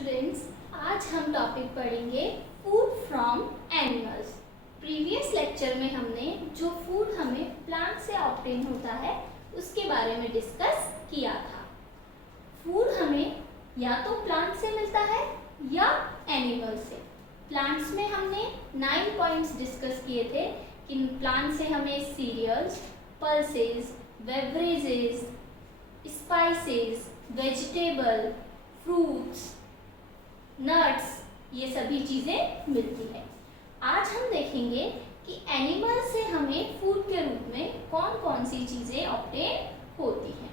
Students, आज हम topic पढ़ेंगे food from animals. Previous lecture में हमने जो फूड हमें प्लांट से ऑब्टेन होता है उसके बारे में डिस्कस किया था। फूड हमें या तो प्लांट से मिलता है या एनिमल से। प्लांट्स में हमने 9 पॉइंट्स डिस्कस किए थे कि प्लांट से हमें cereals, pulses, beverages, spices, vegetable, fruits, nuts, ये सभी चीज़ें मिलती है। आज हम देखेंगे कि एनिमल से हमें फूड के रूप में कौन कौन सी चीज़ें ऑब्टेन होती हैं।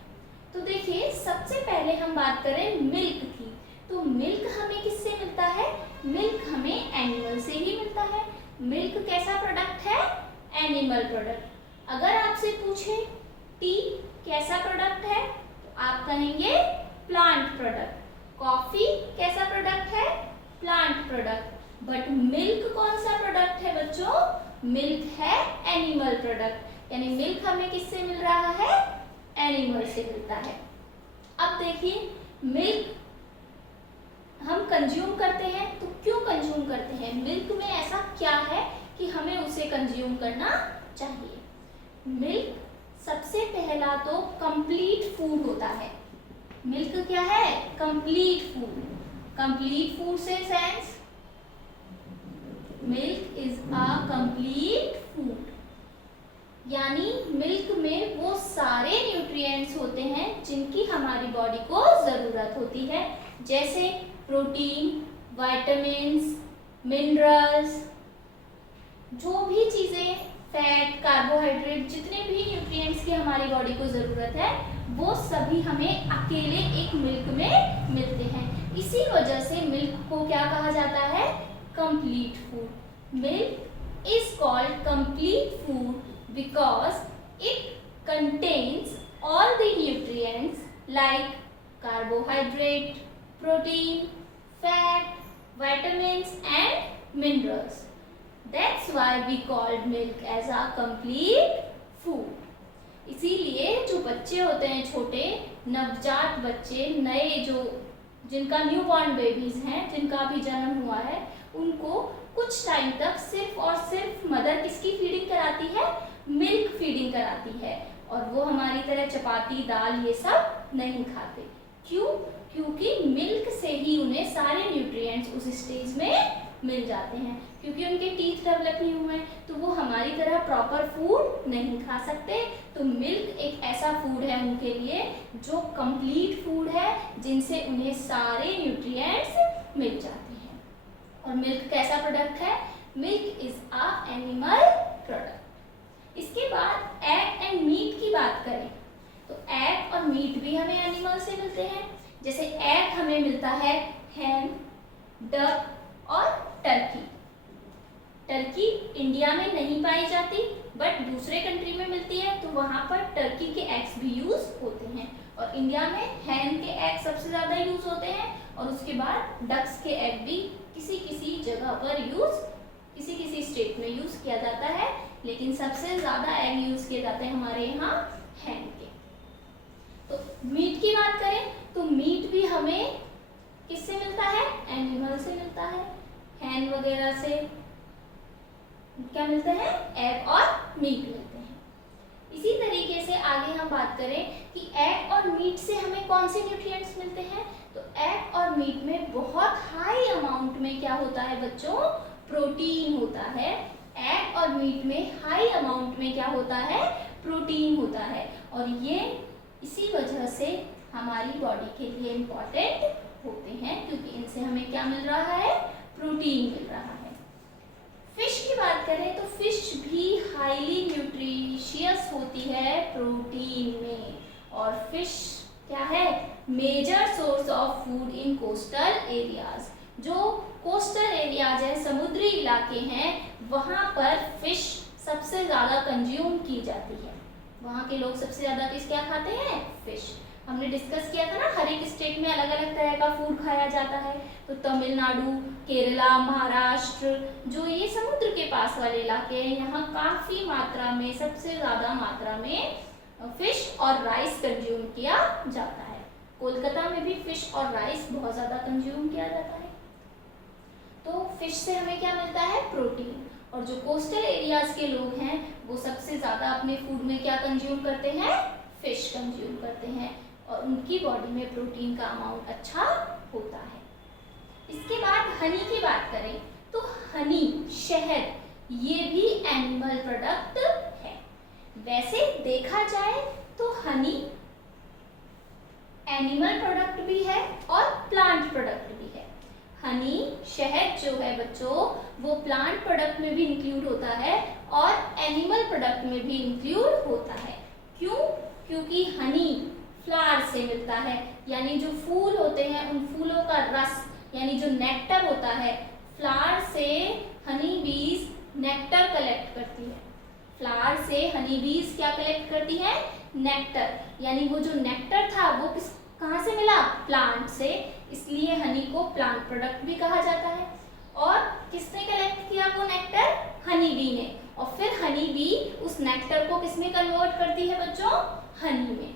तो देखिए, सबसे पहले हम बात करें मिल्क की। तो मिल्क हमें किससे मिलता है? मिल्क हमें एनिमल से ही मिलता है। मिल्क कैसा प्रोडक्ट है? Animal product. अगर आपसे पूछे टी कैसा प्रोडक्ट है तो आप कहेंगे प्लांट प्रोडक्ट। कॉफी कैसा प्रोडक्ट है? Plant product. बट मिल्क कौन सा प्रोडक्ट है बच्चों? मिल्क है एनिमल प्रोडक्ट। यानी मिल्क हमें किससे मिल रहा है? एनिमल से मिलता है। अब देखिए, मिल्क हम कंज्यूम करते हैं तो क्यों कंज्यूम करते हैं? मिल्क में ऐसा क्या है कि हमें उसे कंज्यूम करना चाहिए? मिल्क सबसे पहला तो कंप्लीट फूड होता है। मिल्क क्या है? Complete food. कंप्लीट फूड से sense milk is a complete food. यानी मिल्क में वो सारे न्यूट्रिएंट्स होते हैं जिनकी हमारी बॉडी को जरूरत होती है, जैसे प्रोटीन, विटामिन्स, मिनरल्स, जो भी चीजें, फैट, कार्बोहाइड्रेट, जितने भी न्यूट्रिएंट्स की हमारी बॉडी को जरूरत है वो सभी हमें अकेले एक मिल्क में मिलते हैं। इसी वजह से मिल्क को क्या कहा जाता है? Complete food. Milk is called complete food because it contains all the nutrients like carbohydrate, protein, fat, vitamins and minerals. That's why we called milk as a complete food. इसीलिए जो बच्चे होते हैं, छोटे नवजात बच्चे, नए जो जिनका न्यू बॉर्न बेबीज हैं, जिनका अभी जन्म हुआ है, उनको कुछ टाइम तक सिर्फ और सिर्फ मदर किसकी फीडिंग कराती है? मिल्क फीडिंग कराती है। और वो हमारी तरह चपाती, दाल ये सब नहीं खाते। क्यों? क्योंकि मिल्क से ही उन्हें सारे न्यूट्रिएंट्स उस स्टेज में मिल जाते हैं। क्योंकि उनके टीथ डेवलप नहीं हुए हैं तो वो हमारी तरह प्रॉपर फूड नहीं खा सकते। तो मिल्क एक ऐसा फूड है उनके लिए जो कंप्लीट फूड है, जिनसे उन्हें सारे न्यूट्रिएंट्स मिल जाते हैं। और मिल्क कैसा प्रोडक्ट है? Milk is a animal product. इसके बाद एग एंड मीट की बात करें तो एग और मीट भी हमें एनिमल से मिलते हैं। जैसे एग हमें मिलता है हैन, डक और टर्की। टर्की इंडिया में नहीं पाई जाती बट दूसरे कंट्री में मिलती है, तो वहां पर टर्की के एग्स भी यूज होते हैं। और इंडिया में हैन के एग सबसे ज्यादा यूज होते हैं और उसके बाद डक्स के एग भी किसी किसी जगह पर किसी किसी स्टेट में यूज किया जाता है, लेकिन सबसे ज्यादा एग यूज किए जाते हैं हमारे यहाँ हैन के। तो मीट की बात करें तो मीट भी हमें किससे मिलता है? एनिमल से मिलता है। हैन वगैरह से क्या मिलते हैं? एग और मीट मिलते हैं। इसी तरीके से आगे हम बात करें कि एग और मीट से हमें कौन से न्यूट्रिएंट्स मिलते हैं, तो एग और मीट में बहुत हाई अमाउंट में क्या होता है बच्चों? प्रोटीन होता है। एग और मीट में हाई अमाउंट में क्या होता है? प्रोटीन होता है। और ये इसी वजह से हमारी बॉडी के लिए इम्पॉर्टेंट होते हैं, क्योंकि इनसे हमें क्या मिल रहा है? प्रोटीन मिल रहा है। फिश की बात करें तो फिश भी हाईली न्यूट्रिशियस होती है प्रोटीन में। और फिश क्या है? Major source of food in coastal areas. जो कोस्टल एरियाज है, समुद्री इलाके हैं, वहां पर फिश सबसे ज्यादा कंज्यूम की जाती है। वहां के लोग सबसे ज्यादा क्या खाते हैं? फिश। हमने डिस्कस किया था ना, हर एक स्टेट में अलग अलग तरह का फूड खाया जाता है। तो तमिलनाडु, केरला, महाराष्ट्र, जो ये समुद्र के पास वाले इलाके हैं, यहाँ काफी मात्रा में, सबसे ज्यादा मात्रा में फिश और राइस कंज्यूम किया जाता है। कोलकाता में भी फिश और राइस बहुत ज़्यादा कंज्यूम किया जाता है। तो फिश से हमें क्या मिलता है? प्रोटीन। और जो कोस्टल एरियाज के लोग हैं वो सबसे ज़्यादा अपने फूड में क्या कंज्यूम करते हैं? फिश कंज्यूम करते हैं और उनकी बॉडी में प्रोटीन का अमाउंट अच्छा होता है। इसके बाद हनी की बात करें तो हनी, शहद, ये भी एनिमल प्रोडक्ट है। वैसे देखा जाए तो हनी एनिमल प्रोडक्ट भी है और प्लांट प्रोडक्ट भी है। हनी, शहद जो है बच्चों वो प्लांट प्रोडक्ट में भी इंक्लूड होता है और एनिमल प्रोडक्ट में भी इंक्लूड होता है। क्यों? क्योंकि हनी फ्लावर से मिलता है, यानी जो फूल होते हैं उन फूलों का रस यानी जो नेक्टर होता है, फ्लावर से हनी बीज नेक्टर कलेक्ट करती है। फ्लावर से हनी बीज क्या कलेक्ट करती है? नेक्टर। यानी वो जो नेक्टर था वो कहाँ से मिला? प्लांट से, इसलिए हनी को प्लांट प्रोडक्ट भी कहा जाता है। और किसने कलेक्ट किया वो नेक्टर? हनी बी ने। और फिर हनी बी उस नेक्टर को किसमें कन्वर्ट करती है बच्चों? हनी में।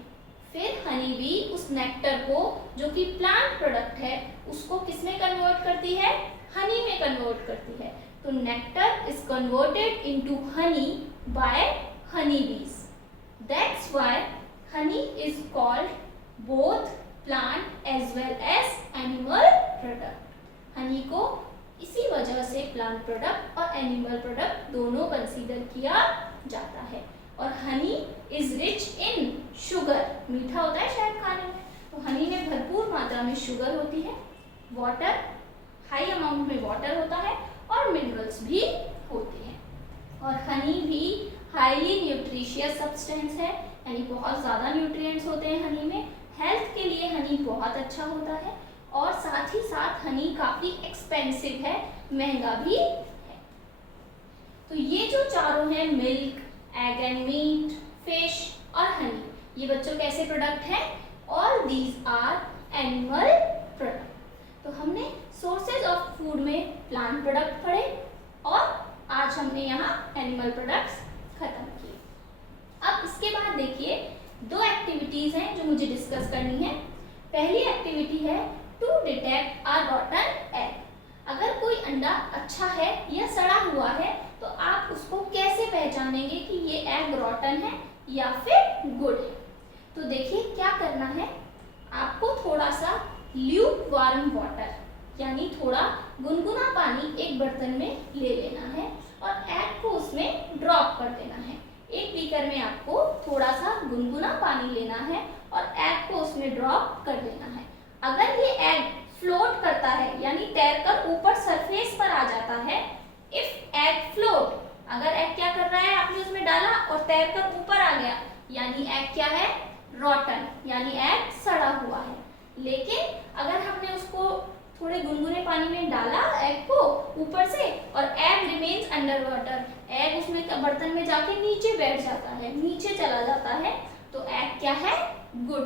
फिर हनी बी उस नेक्टर को जो कि प्लांट प्रोडक्ट है उसको किसमें कन्वर्ट करती है? हनी में कन्वर्ट करती है। तो nectar is converted into honey by honey bees. That's why honey is called both plant as well as animal product. Honey को इसी वजह से प्लांट प्रोडक्ट और एनिमल प्रोडक्ट दोनों कंसीडर किया जाता है। और honey is rich in sugar, मीठा होता है शायद खाने में, तो हनी में भरपूर मात्रा में शुगर होती है, वाटर, हाई अमाउंट में वाटर होता है और मिनरल्स भी होते हैं। और हनी भी हाईली न्यूट्रिशियस सब्सटेंस है, यानी बहुत ज़्यादा न्यूट्रिएंट्स होते हैं हनी में। हेल्थ के लिए हनी बहुत अच्छा होता है और साथ ही साथ हनी काफ़ी एक्सपेंसिव है, महंगा भी है। तो ये जो चारों हैं, milk, egg and meat, fish और हनी, ये बच्चों कैसे प्रोडक्ट हैं? All these are animal product. तो हमने सोर्सेज ऑफ फूड में प्लांट प्रोडक्ट पढ़े और आज हमने यहाँ एनिमल प्रोडक्ट्स खत्म किए। अब इसके बाद देखिए दो एक्टिविटीज हैं जो मुझे डिस्कस करनी है। पहली एक्टिविटी है to detect a rotten egg. अगर कोई अंडा अच्छा है या सड़ा हुआ है तो आप उसको कैसे पहचानेंगे कि ये एग रॉटन है या फिर गुड है? तो देखिए क्या करना है, आपको थोड़ा सा ल्यूक वार्म वाटर यानी थोड़ा गुनगुना पानी एक बर्तन में ले लेना है और एग को उसमें ड्रॉप कर देना है। एक बीकर में आपको थोड़ा सा गुनगुना पानी लेना है और एग को उसमें ड्रॉप कर देना है। अगर ये एग फ्लोट करता है यानी तैरकर ऊपर सरफेस पर आ जाता है, इफ एग फ्लोट, अगर एग क्या कर रहा है, आपने उसमें डाला और तैरकर ऊपर आ गया, यानी एग क्या है? रॉटन, यानी एग सड़ा हुआ है। लेकिन अगर हमने उसको थोड़े गुनगुने पानी में डाला एग को ऊपर से और egg remains under water, egg उसमें बर्तन में जाके नीचे बैठ जाता है, नीचे चला जाता है, तो एग क्या है? गुड।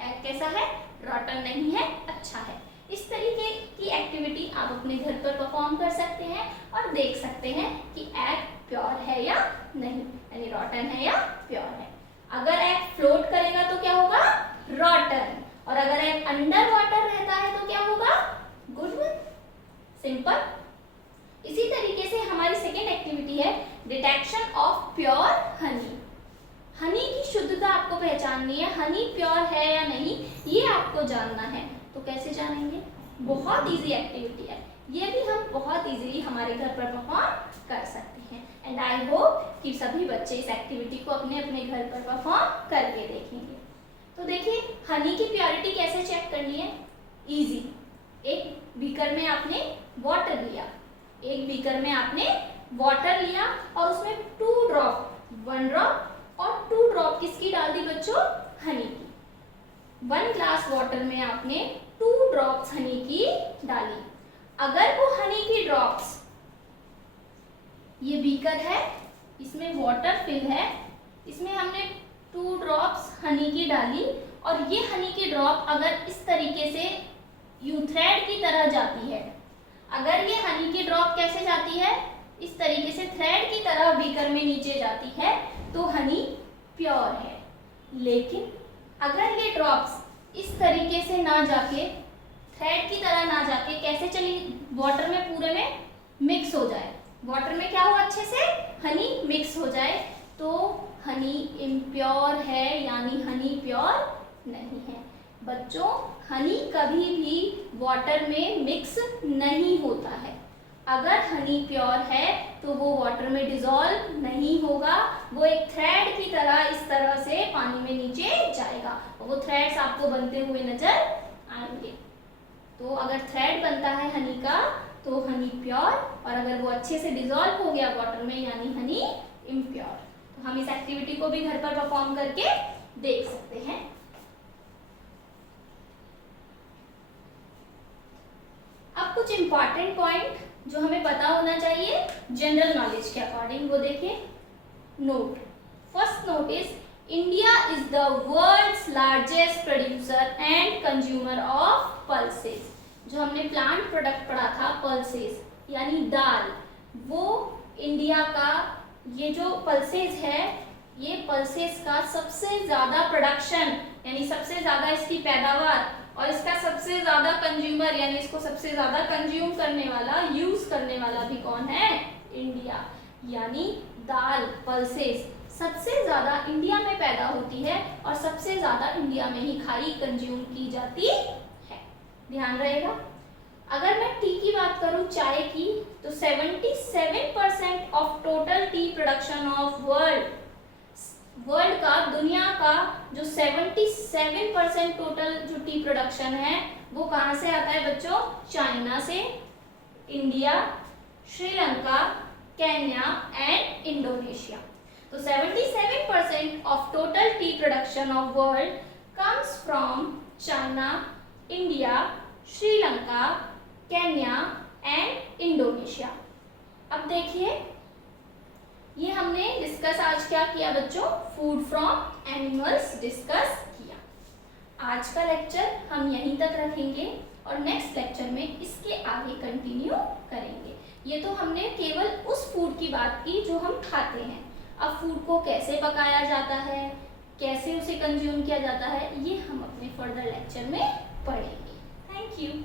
एग कैसा है? रॉटन नहीं है, अच्छा है। इस तरीके की एक्टिविटी आप अपने घर पर परफॉर्म कर सकते हैं और देख सकते हैं कि एग प्योर है या नहीं, यानी रॉटन है या प्योर है। अगर एग फ्लोट करेगा तो क्या होगा? रॉटन। और अगर एग अंडर वाटर रहता है तो क्या होगा? Good one. सिंपल। इसी तरीके से हमारी सेकेंड एक्टिविटी है detection of pure Honey. Honey की शुद्धता आपको पहचाननी है, हनी प्योर है या नहीं ये आपको जानना है। तो कैसे जानेंगे? बहुत इजी एक्टिविटी है, ये भी हम बहुत इजीली हमारे घर पर परफॉर्म कर सकते हैं। एंड आई होप कि सभी बच्चे इस एक्टिविटी को अपने अपने घर पर परफॉर्म करके देखेंगे। तो देखिए हनी की प्योरिटी कैसे चेक करनी है? इजी। एक बीकर में आपने वाटर लिया, एक बीकर में आपने वाटर लिया और उसमें 2 ड्रॉप, 1 ड्रॉप और 2 ड्रॉप किसकी डाल दी बच्चों? हनी की। 1 ग्लास वाटर में आपने 2 ड्रॉप्स हनी की डाली। अगर वो हनी की ड्रॉप्स, ये बीकर है, इसमें वाटर फिल है, इसमें हमने 2 ड्रॉप्स हनी की डाली और ये हनी की ड्रॉप अगर इस तरीके से यूं थ्रेड की तरह जाती है, अगर ये हनी की ड्रॉप कैसे जाती है? इस तरीके से थ्रेड की तरह बीकर में नीचे जाती है तो हनी प्योर है। लेकिन अगर ये ड्रॉप्स इस तरीके से ना जाके, थ्रेड की तरह ना जाके कैसे चली, वाटर में पूरे में मिक्स हो जाए, वाटर में क्या हो अच्छे से हनी मिक्स हो जाए, तो हनी इम्प्योर है यानी हनी प्योर नहीं है। बच्चों हनी कभी भी वाटर में मिक्स नहीं होता है। अगर हनी प्योर है तो वो वाटर में डिसॉल्व नहीं होगा, वो एक थ्रेड की तरह इस तरह से पानी में नीचे जाएगा और वो थ्रेड्स आपको बनते हुए नजर आएंगे। तो अगर थ्रेड बनता है हनी का तो हनी प्योर, और अगर वो अच्छे से डिसॉल्व हो गया वाटर में यानी हनी इम्प्योर। तो हम इस एक्टिविटी को भी घर पर परफॉर्म करके देख सकते हैं। अब कुछ इंपॉर्टेंट पॉइंट जो हमें पता होना चाहिए जनरल नॉलेज के अकॉर्डिंग, वो देखिए। Note, first note is India is the world's largest producer and consumer of pulses. जो हमने प्लांट प्रोडक्ट पढ़ा था पल्सेस यानी दाल, वो इंडिया का ये जो पल्सेस है, ये पल्सेस का सबसे ज्यादा प्रोडक्शन यानी सबसे ज्यादा इसकी पैदावार और इसका सबसे ज्यादा कंज्यूमर यानी इसको सबसे ज्यादा कंज्यूम करने वाला, यूज करने वाला भी कौन है? इंडिया। यानी दाल पल्सेस सबसे ज्यादा इंडिया में पैदा होती है और सबसे ज्यादा इंडिया में ही खाई कंज्यूम की जाती है, ध्यान रहेगा। अगर मैं टी की बात करूं, चाय की, तो 77% of total T production of world का, दुनिया का जो 77% टोटल जो टी प्रोडक्शन है वो कहां से आता है बच्चों? चाइना से, India, Sri Lanka, Kenya and Indonesia. तो 77% of total T production of world comes from China, India, Sri Lanka, Kenya and Indonesia. अब देखिए, ये हमने डिस्कस आज क्या किया बच्चों? फूड फ्रॉम एनिमल्स डिस्कस किया। आज का लेक्चर हम यहीं तक रखेंगे और नेक्स्ट लेक्चर में इसके आगे कंटिन्यू करेंगे। ये तो हमने केवल उस फूड की बात की जो हम खाते हैं। अब फूड को कैसे पकाया जाता है, कैसे उसे कंज्यूम किया जाता है, ये हम अपने फर्दर लेक्चर में पढ़ेंगे। Thank you.